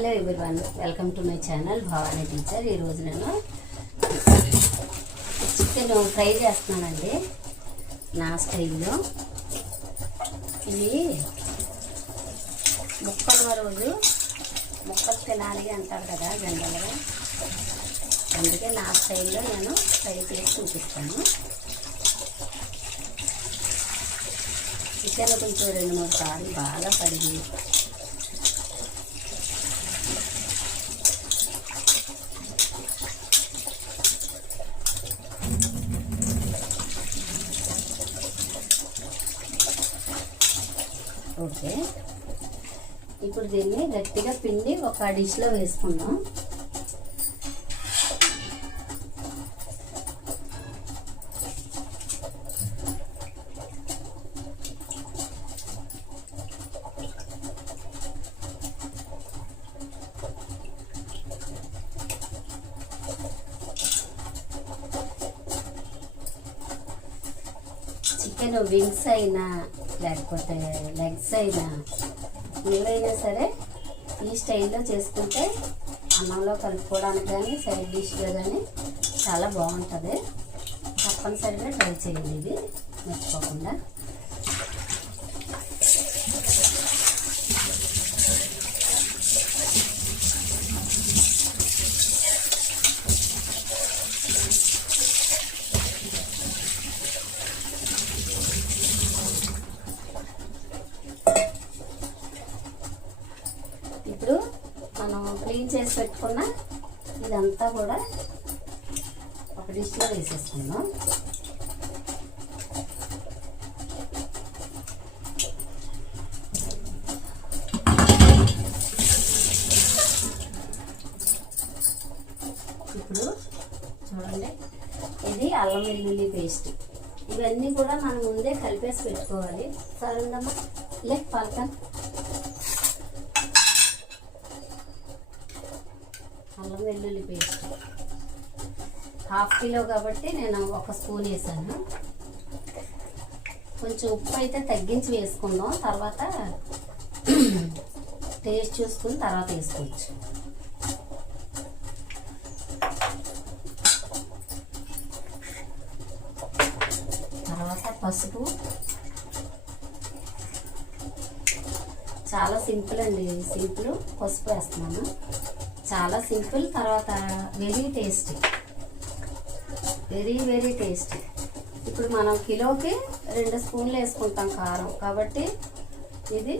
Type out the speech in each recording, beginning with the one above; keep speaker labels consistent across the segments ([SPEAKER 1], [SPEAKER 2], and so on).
[SPEAKER 1] Hello everyone welcome to my channel Bhavani teacher. ఈరోజు నేను chicken fry చేస్తున్నానండి. నా స్టైల్లో. ఇది ముక్కల రోజు ముక్కలు తినాలి అంటారు కదా జనరల్గా. అందుకే నా స్టైల్లో నేను ఫ్రై చేసి చూపిస్తాను. చికెన్ కొంచెం రెండు మూడు సార్లు బాగా కడిగి ఇప్పుడు దీన్ని గట్టిగా పిండి ఒక డిష్లో వేసుకుందాం. చికెన్ అయినా లేకపోతే లెగ్స్ అయినా ఏవైనా సరే ఈ స్టైల్లో చేసుకుంటే అన్నంలో కలుపుకోవడానికి కానీ సైడ్ డిష్గా కానీ చాలా బాగుంటుంది. తప్పనిసరిగా ట్రై చేయండి ఇది. మర్చిపోకుండా ఇప్పుడు మనం క్లీన్ చేసి పెట్టుకున్న ఇదంతా కూడా ఒక డిష్లో వేసేసుకుందాం. ఇప్పుడు చూడండి ఇది అల్లం వెల్లుల్లి పేస్ట్. ఇవన్నీ కూడా మనం ముందే కలిపేసి పెట్టుకోవాలి. సరే ఉందమ్మా లే పలకన్ అల్లం వెల్లుల్లి పేస్ట్. హాఫ్ కిలో కాబట్టి నేను ఒక స్పూన్ వేసాను. కొంచెం ఉప్పు అయితే తగ్గించి వేసుకుందాం. తర్వాత టేస్ట్ చూసుకుని తర్వాత వేసుకోవచ్చు. తర్వాత పసుపు. చాలా సింపుల్ అండి. సింపుల్ పసుపు వేస్తున్నాను. చాలా సింపుల్ తర్వాత very tasty. Very very tasty. ఇప్పుడు మనం కిలోకి రెండు స్పూన్లు వేసుకుంటాం కారం. కాబట్టి ఇది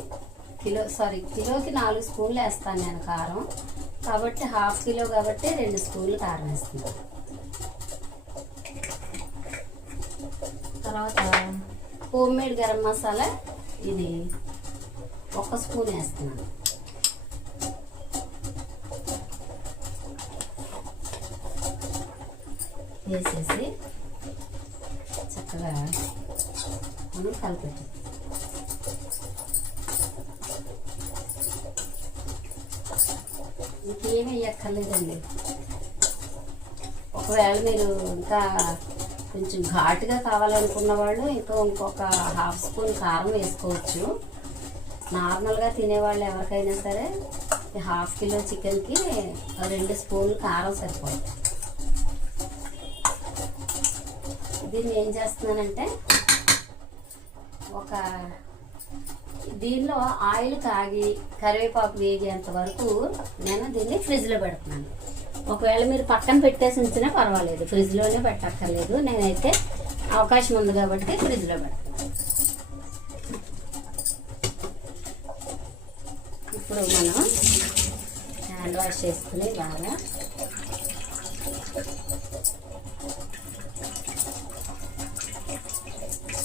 [SPEAKER 1] కిలో సారీ కిలోకి నాలుగు స్పూన్లు వేస్తాను నేను కారం. కాబట్టి హాఫ్ కిలో కాబట్టి రెండు స్పూన్లు కారం వేస్తున్నాను. తర్వాత హోమ్ మేడ్ గరం మసాలా ఇది ఒక స్పూన్ వేస్తున్నాను. వేసేసి చక్కగా మనం కలిపెట్టాం. ఇంకేమీ వేయక్కర్లేదండి ఒకవేళ మీరు ఇంకా కొంచెం ఘాటుగా కావాలనుకున్న వాళ్ళు ఇంకా ఇంకొక హాఫ్ స్పూన్ కారం వేసుకోవచ్చు. నార్మల్గా తినేవాళ్ళు ఎవరికైనా సరే హాఫ్ కిలో చికెన్కి రెండు స్పూన్లు కారం సరిపోతుంది దీన్ని ఏం చేస్తున్నానంటే ఒక దీనిలో ఆయిల్ కాగి కరివేపాకు వేగేంత వరకు నేను దీన్ని ఫ్రిడ్జ్లో పెడుతున్నాను. ఒకవేళ మీరు పక్కన పెట్టేసి ఉంచినా పర్వాలేదు ఫ్రిడ్జ్లోనే పెట్టక్కర్లేదు. నేనైతే అవకాశం ఉంది కాబట్టి ఫ్రిడ్జ్లో పెడుతున్నాను. ఇప్పుడు మనం హ్యాండ్ వాష్ చేసుకుని బాగా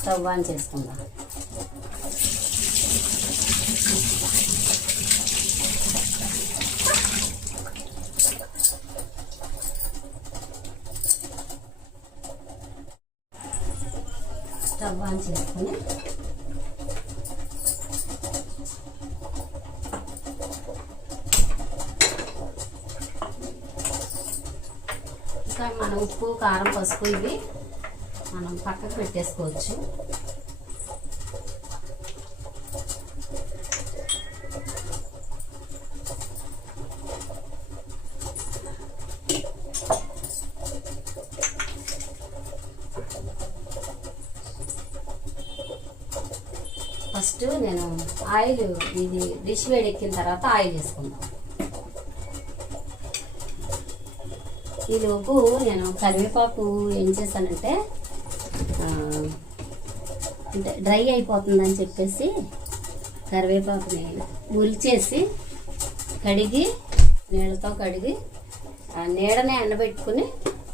[SPEAKER 1] స్టవ్ ఆన్ చేసుకుందాం. స్టవ్ ఆన్ చేసుకుని ఇంకా మన ఉప్పు కారం పసుపు ఇవి మనం పక్కకు పెట్టేసుకోవచ్చు. ఫస్ట్ నేను ఆయిల్ ఇది డిష్ వేడెక్కిన తర్వాత ఆయిల్ వేసుకుందాం. ఈలోపు నేను కరివేపాకు ఏం చేశానంటే డ్రై అయిపోతుందని చెప్పేసి కరివేపాకుని ఉల్చేసి కడిగి నీళ్ళతో కడిగి ఆ నీడనే ఎండబెట్టుకుని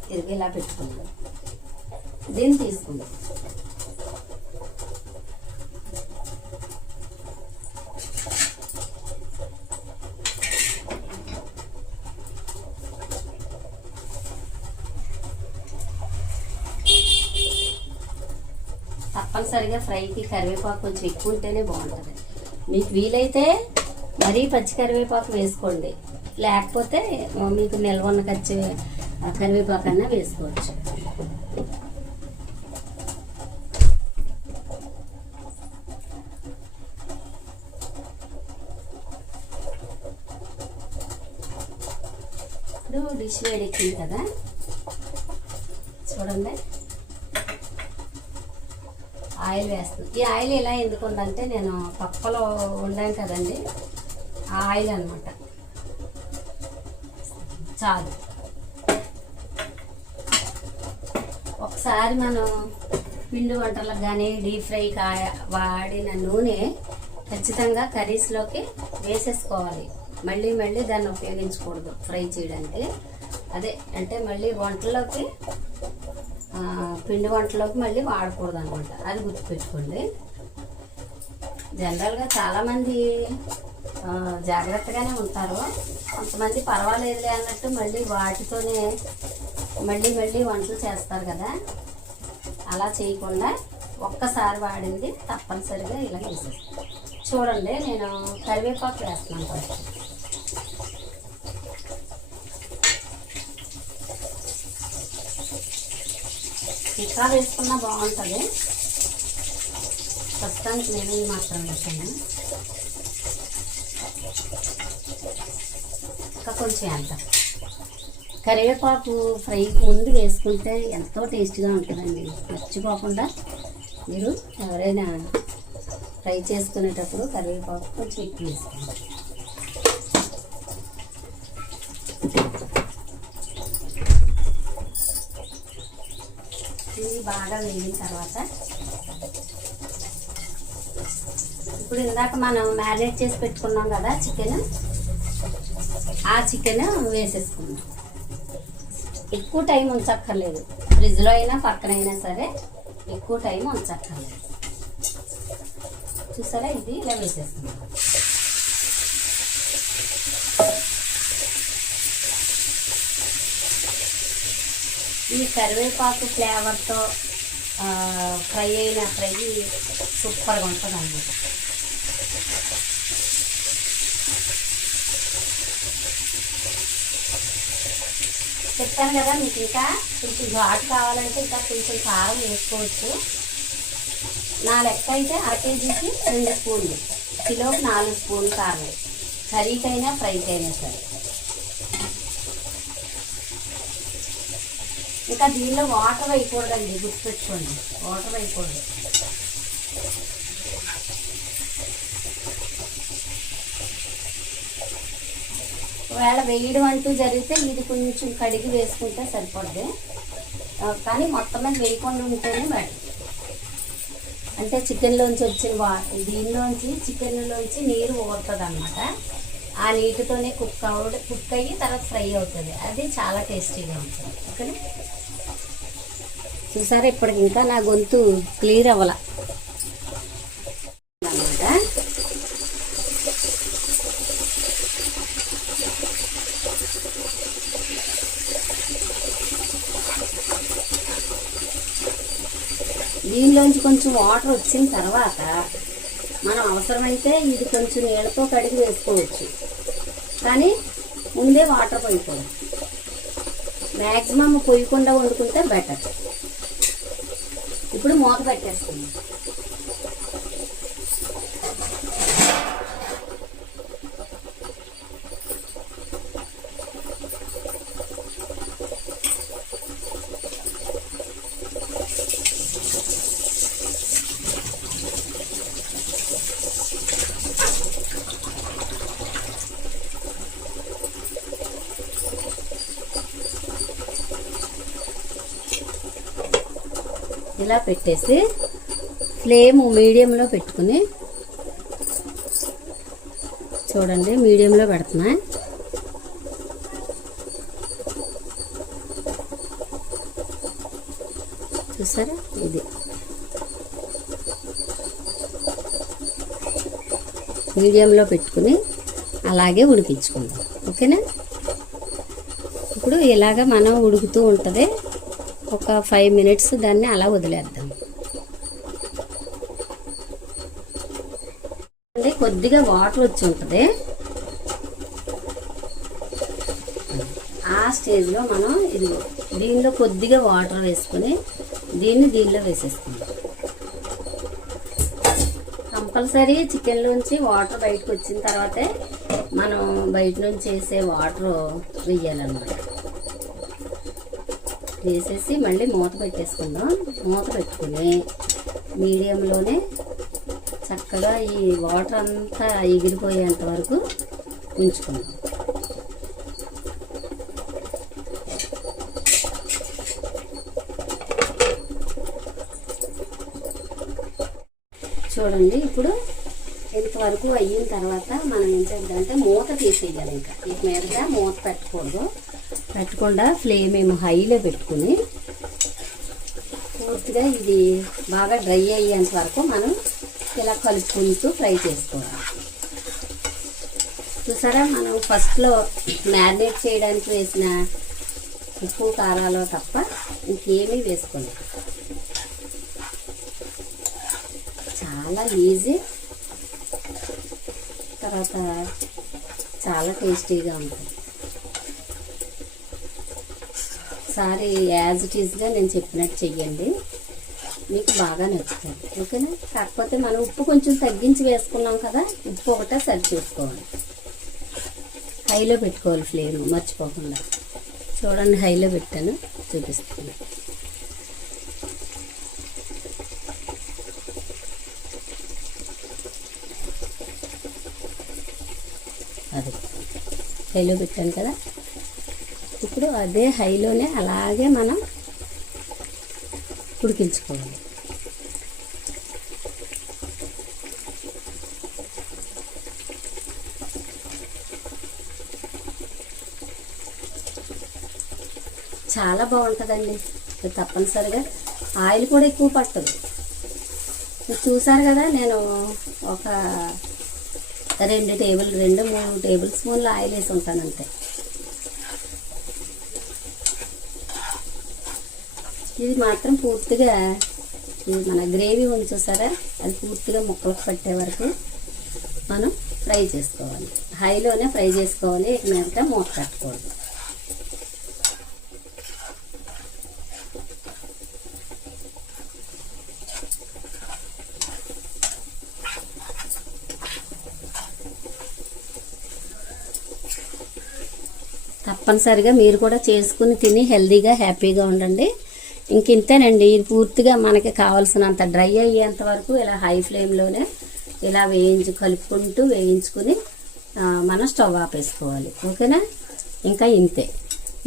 [SPEAKER 1] తిరిగి ఇలా పెట్టుకుంటాం దీన్ని తీసుకుందాం. కంపల్సరిగా ఫ్రైకి కరివేపాకు కొంచెం ఎక్కువ ఉంటేనే బాగుంటుంది. మీకు వీలైతే మరీ పచ్చి కరివేపాకు వేసుకోండి. లేకపోతే మీకు నిల్వ ఉన్న కరివేపాకు అన్నా వేసుకోవచ్చు. ఇప్పుడు డిష్ వేడెక్కింది కదా. చూడండి. ఆయిల్ వేస్తున్నాను ఈ ఆయిల్ ఎలా ఎందుకు ఉందంటే నేను పప్పలో ఉండాను కదండి ఆ ఆయిల్ అనమాట చాలు. ఒకసారి మనం పిండి వంటలకు కానీ డీప్ ఫ్రై కాయ వాడిన నూనె ఖచ్చితంగా కర్రీస్లోకి వేసేసుకోవాలి. మళ్ళీ మళ్ళీ దాన్ని ఉపయోగించకూడదు ఫ్రై చేయడానికి. అదే అంటే మళ్ళీ వంటలోకి పిండి వంటలోకి మళ్ళీ వాడకూడదు అనమాట అది గుర్తుపెట్టుకోండి. జనరల్గా చాలామంది జాగ్రత్తగానే ఉంటారు. కొంతమంది పర్వాలేదులే అన్నట్టు మళ్ళీ వాటితోనే మళ్ళీ మళ్ళీ వంటలు చేస్తారు కదా. అలా చేయకుండా ఒక్కసారి వాడింది తప్పనిసరిగా ఇలా వేసేస్తాను చూడండి నేను కరివేపాకు వేస్తున్నాను ఫస్ట్. ఇంకా వేసుకున్నా బాగుంటుంది. ప్రస్తుతానికి నేను ఇది మాత్రం వేసాను ఇంకా కొంచెం వేద్దాం. కరివేపాకు ఫ్రై ముందు వేసుకుంటే ఎంతో టేస్ట్గా ఉంటుందండి. మర్చిపోకుండా మీరు ఎవరైనా ఫ్రై చేసుకునేటప్పుడు కరివేపాకు కొంచెం ఎక్కువ వేసుకోండి ఇది బాగా వేగిన తర్వాత ఇప్పుడు ఇందాక మనం మ్యారినేట్ చేసి పెట్టుకున్నాం కదా చికెన్ ఆ చికెన్ వేసేసుకుందాం. ఎక్కువ టైం ఉంచక్కర్లేదు. ఫ్రిడ్జ్లో అయినా పక్కనైనా సరే ఎక్కువ టైం ఉంచక్కర్లేదు. చూసారా? ఇది ఇలా వేసేస్తున్నాం ఈ కరివేపాకు ఫ్లేవర్తో ఫ్రై అయిన ఫ్రై సూపర్గా ఉంటుంది అన్నమాట చెప్తాను కదా మీకు ఇంకా కొంచెం ఘాటు కావాలంటే ఇంకా కొంచెం కారం వేసుకోవచ్చు. నా లెక్క అయితే అర కేజీకి రెండు స్పూన్లు. కిలోకి నాలుగు స్పూన్లు కారం. కర్రీకైనా ఫ్రైకైనా సరే. ఇంకా దీనిలో వాటర్ వేయకూడదండి గుర్తుపెట్టుకోండి. వాటర్ వేయకూడదు ఒకవేళ వేయడం అంటూ జరిగితే ఇది కొంచెం కడిగి వేసుకుంటే సరిపడదు కానీ మొత్తం మీద వేయకుండా ఉంటేనే బెటర్. అంటే చికెన్లోంచి వచ్చిన వా దీనిలోంచి చికెన్లోంచి నీరు ఊరుతుంది అనమాట ఆ నీటితోనే కుక్ అవ కుక్ అయ్యి తర్వాత ఫ్రై అవుతుంది. అది చాలా టేస్టీగా ఉంటుంది. ఓకేనా? చూసారా ఇప్పటికి ఇంకా నా గొంతు క్లియర్ అవ్వాల. అన్నమాట. దీనిలోంచి కొంచెం వాటర్ వచ్చిన తర్వాత మనం అవసరమైతే ఇది కొంచెం నీళ్ళతో కడిగి వేసుకోవచ్చు. కానీ ముందే వాటర్ పోయకూడదు. మ్యాక్సిమం పోయకుండా వండుకుంటే బెటర్. ఇప్పుడు మూత పెట్టేస్తుంది ఇలా పెట్టేసి ఫ్లేమ్ మీడియంలో పెట్టుకుని చూడండి మీడియంలో పెడుతున్నా. చూసారా? ఇది. మీడియంలో పెట్టుకుని అలాగే ఉడికించుకుందాం. ఓకేనా? ఇప్పుడు ఇలాగ మనం ఉడుకుతూ ఉంటుంది. ఒక ఫైవ్ మినిట్స్ దాన్ని అలా వదిలేద్దాం. అంటే కొద్దిగా వాటర్ వచ్చి ఉంటుంది. ఆ స్టేజ్లో మనం ఇది దీనిలో కొద్దిగా వాటర్ వేసుకొని దీన్ని దీనిలో వేసేసుకుందాం కంపల్సరీ చికెన్లోంచి వాటర్ బయటకు వచ్చిన తర్వాతే మనం బయట నుంచి వేసే వాటర్ వేయాలన్నమాట. వేసేసి మళ్ళీ మూత పెట్టేసుకుందాం. మూత పెట్టుకుని మీడియంలోనే చక్కగా ఈ వాటర్ అంతా ఎగిరిపోయేంత వరకు ఉంచుకుందాం. చూడండి ఇప్పుడు ఇంతవరకు అయిన తర్వాత మనం ఏం చేద్దామంటే మూత తీసేయాలి ఇంకా. ఇక మీదగా మూత పెట్టకూడదు. పెట్టకుండా ఫ్లేమ్ ఏమో హైలో పెట్టుకుని పూర్తిగా ఇది బాగా డ్రై అయ్యేంత వరకు మనం ఇలా కలుపుకుంటూ ఫ్రై చేసుకోవాలి. చూసారా మనం ఫస్ట్లో మ్యారినేట్ చేయడానికి వేసిన ఉప్పు కారాలు తప్ప ఇంకేమీ వేసుకోలేదు. చాలా ఈజీ. తర్వాత చాలా టేస్టీగా ఉంటుంది. ఒకసారి యాజ్ ఇట్ ఈజ్గా నేను చెప్పినట్టు చెయ్యండి. మీకు బాగా నచ్చుతుంది. ఓకేనా? కాకపోతే మనం ఉప్పు కొంచెం తగ్గించి వేసుకున్నాం కదా ఉప్పు ఒకటే సరి చూసుకోవాలి. హైలో పెట్టుకోవాలి ఫ్లేమ్ మర్చిపోకుండా. చూడండి హైలో పెట్టాను చూపిస్తాను అది. హైలో పెట్టాను కదా ఇప్పుడు అదే హైలోనే అలాగే మనం ఉడికించుకోవాలి. చాలా బాగుంటుందండి. తప్పనిసరిగా ఆయిల్ కూడా ఎక్కువ పట్టదు. మీరు చూసారు కదా నేను ఒక రెండు టేబుల్ రెండు మూడు టేబుల్ స్పూన్లు ఆయిల్ వేసి ఉంటాను అంతే ఇది మాత్రం పూర్తిగా ఇది మన గ్రేవీ ఉంది చూసారా? అది పూర్తిగా ముక్కలకు పట్టే వరకు మనం ఫ్రై చేసుకోవాలి. హైలోనే ఫ్రై చేసుకోవాలి. ఇక మీద మూత కట్టుకోవాలి తప్పనిసరిగా మీరు కూడా చేసుకుని తిని హెల్దీగా హ్యాపీగా ఉండండి. ఇంక ఇంతేనండి ఇది పూర్తిగా మనకి కావాల్సినంత డ్రై అయ్యేంత వరకు ఇలా హై ఫ్లేమ్లోనే ఇలా వేయించు కలుపుకుంటూ వేయించుకుని మనం స్టవ్ ఆపేసుకోవాలి ఓకేనా? ఇంకా ఇంతే.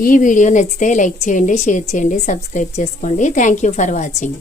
[SPEAKER 1] ఈ వీడియో నచ్చితే లైక్ చేయండి షేర్ చేయండి సబ్స్క్రైబ్ చేసుకోండి. Thank you for watching.